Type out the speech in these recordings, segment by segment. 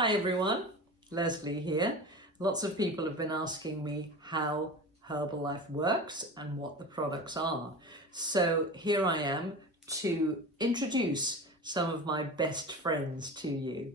Hi everyone, Leslie here. Lots of people have been asking me how Herbalife works and what the products are. So here I am to introduce some of my best friends to you.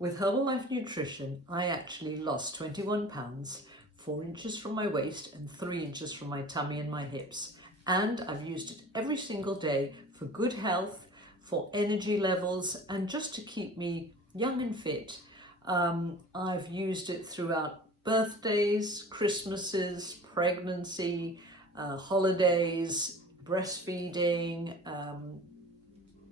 With Herbalife Nutrition, I actually lost 21 pounds, 4 inches from my waist and 3 inches from my tummy and my hips. And I've used it every single day for good health, for energy levels, and just to keep me young and fit. I've used it throughout birthdays, Christmases, pregnancy, holidays, breastfeeding,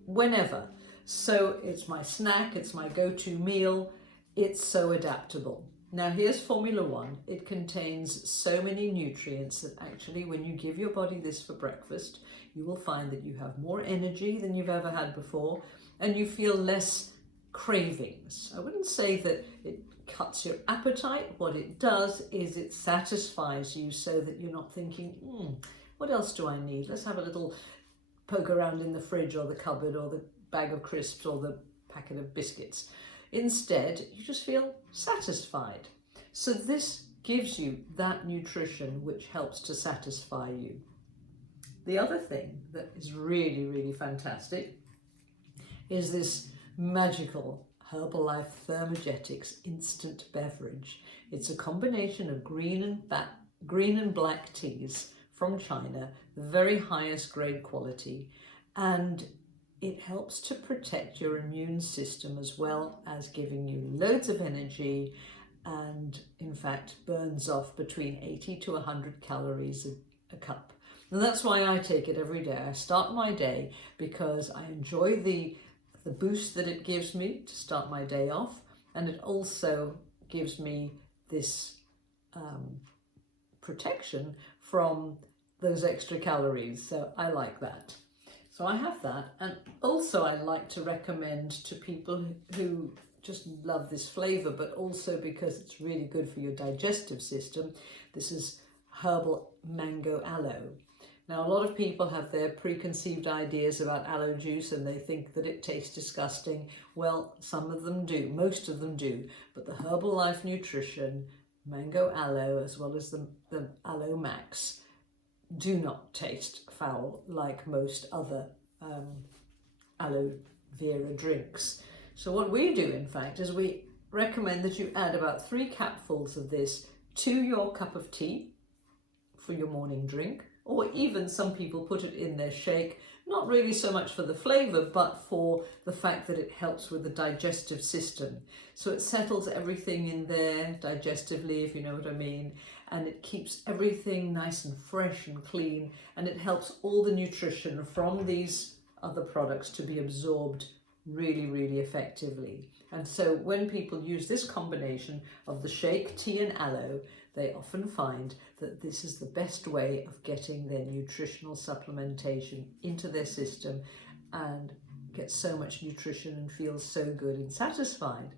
whenever. So it's my snack, it's my go-to meal, it's so adaptable. Now here's Formula One. It contains so many nutrients that actually when you give your body this for breakfast, you will find that you have more energy than you've ever had before and you feel less cravings. I wouldn't say that it cuts your appetite. What it does is it satisfies you so that you're not thinking, what else do I need? Let's have a little poke around in the fridge or the cupboard or the bag of crisps or the packet of biscuits. Instead, you just feel satisfied. So this gives you that nutrition which helps to satisfy you. The other thing that is really, really fantastic is this magical Herbalife Thermogetics instant beverage. It's a combination of green and black teas from China, the very highest grade quality, and it helps to protect your immune system as well as giving you loads of energy and in fact burns off between 80 to 100 calories a cup. And that's why I take it every day. I start my day because I enjoy the boost that it gives me to start my day off, and it also gives me this protection from those extra calories, so I like that. So I have that, and also I like to recommend to people who just love this flavour, but also because it's really good for your digestive system. This is herbal mango aloe. Now, a lot of people have their preconceived ideas about aloe juice and they think that it tastes disgusting. Well, some of them do, most of them do, but the Herbalife Nutrition Mango Aloe, as well as the Aloe Max, do not taste foul like most other aloe vera drinks. So what we do, in fact, is we recommend that you add about 3 capfuls of this to your cup of tea for your morning drink, or even some people put it in their shake, not really so much for the flavour, but for the fact that it helps with the digestive system. So it settles everything in there digestively, if you know what I mean, and it keeps everything nice and fresh and clean, and it helps all the nutrition from these other products to be absorbed really, really effectively. And so when people use this combination of the shake, tea and aloe, they often find that this is the best way of getting their nutritional supplementation into their system and get so much nutrition and feel so good and satisfied.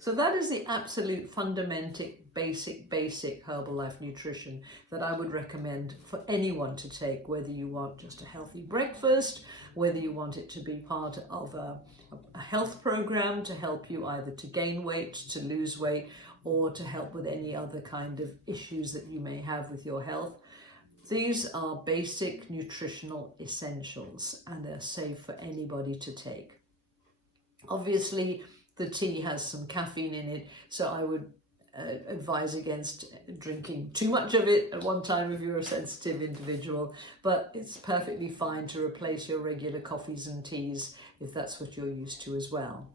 So that is the absolute fundamental, basic Herbalife nutrition that I would recommend for anyone to take, whether you want just a healthy breakfast, whether you want it to be part of a health program to help you either to gain weight, to lose weight, or to help with any other kind of issues that you may have with your health. These are basic nutritional essentials and they're safe for anybody to take. Obviously, the tea has some caffeine in it, so I would advise against drinking too much of it at one time if you're a sensitive individual, but it's perfectly fine to replace your regular coffees and teas if that's what you're used to as well.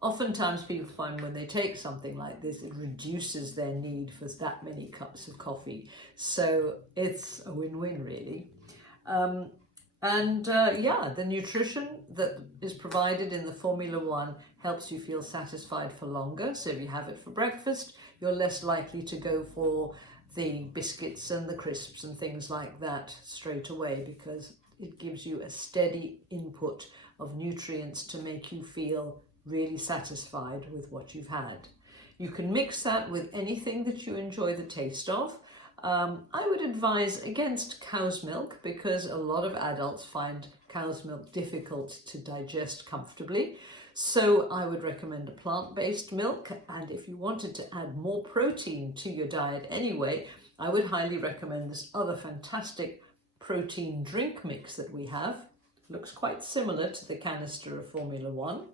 Oftentimes people find when they take something like this, it reduces their need for that many cups of coffee. So it's a win-win really. The nutrition that is provided in the Formula One helps you feel satisfied for longer. So if you have it for breakfast, you're less likely to go for the biscuits and the crisps and things like that straight away, because it gives you a steady input of nutrients to make you feel really satisfied with what you've had. You can mix that with anything that you enjoy the taste of. I would advise against cow's milk because a lot of adults find cow's milk difficult to digest comfortably. So I would recommend a plant-based milk, and if you wanted to add more protein to your diet anyway, I would highly recommend this other fantastic protein drink mix that we have. Looks quite similar to the canister of Formula One.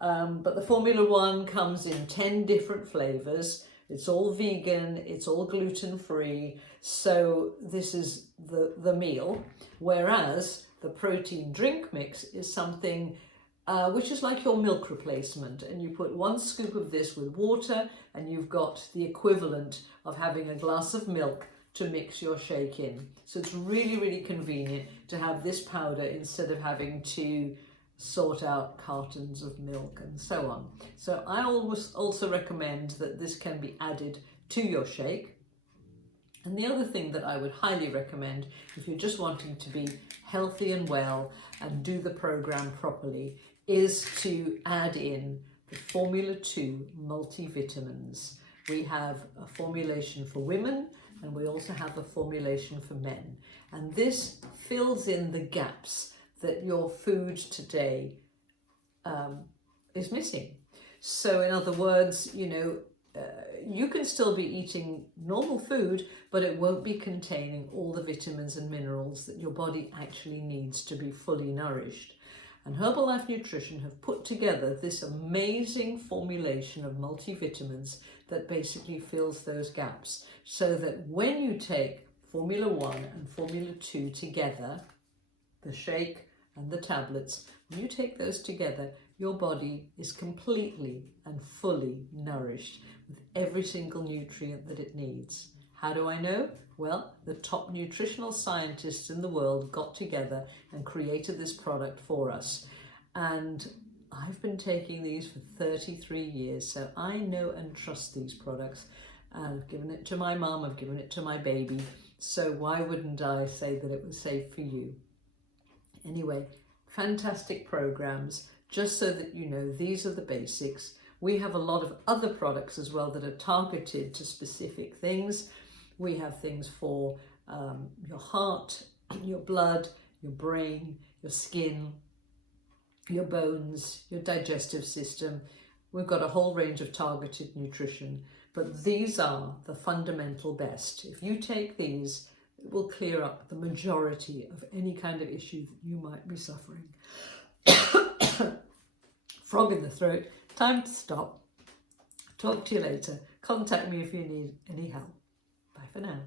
But the Formula One comes in 10 different flavors. It's all vegan, it's all gluten-free, so this is the meal. Whereas the protein drink mix is something which is like your milk replacement, and you put 1 scoop of this with water and you've got the equivalent of having a glass of milk to mix your shake in. So it's really, really convenient to have this powder instead of having to sort out cartons of milk and so on. So I always also recommend that this can be added to your shake. And the other thing that I would highly recommend if you're just wanting to be healthy and well and do the program properly is to add in the Formula 2 multivitamins. We have a formulation for women and we also have a formulation for men. And this fills in the gaps that your food today is missing. So in other words, you can still be eating normal food, but it won't be containing all the vitamins and minerals that your body actually needs to be fully nourished. And Herbalife Nutrition have put together this amazing formulation of multivitamins that basically fills those gaps, so that when you take Formula 1 and Formula 2 together, the shake and the tablets, when you take those together, your body is completely and fully nourished with every single nutrient that it needs. How do I know? Well, the top nutritional scientists in the world got together and created this product for us. And I've been taking these for 33 years, so I know and trust these products. I've given it to my mum, I've given it to my baby, so why wouldn't I say that it was safe for you? Anyway, fantastic programs, just so that you know, these are the basics. We have a lot of other products as well that are targeted to specific things. We have things for your heart, your blood, your brain, your skin, your bones, your digestive system. We've got a whole range of targeted nutrition, but these are the fundamental best. If you take these, it will clear up the majority of any kind of issue that you might be suffering. Frog in the throat, time to stop. Talk to you later. Contact me if you need any help. Bye for now.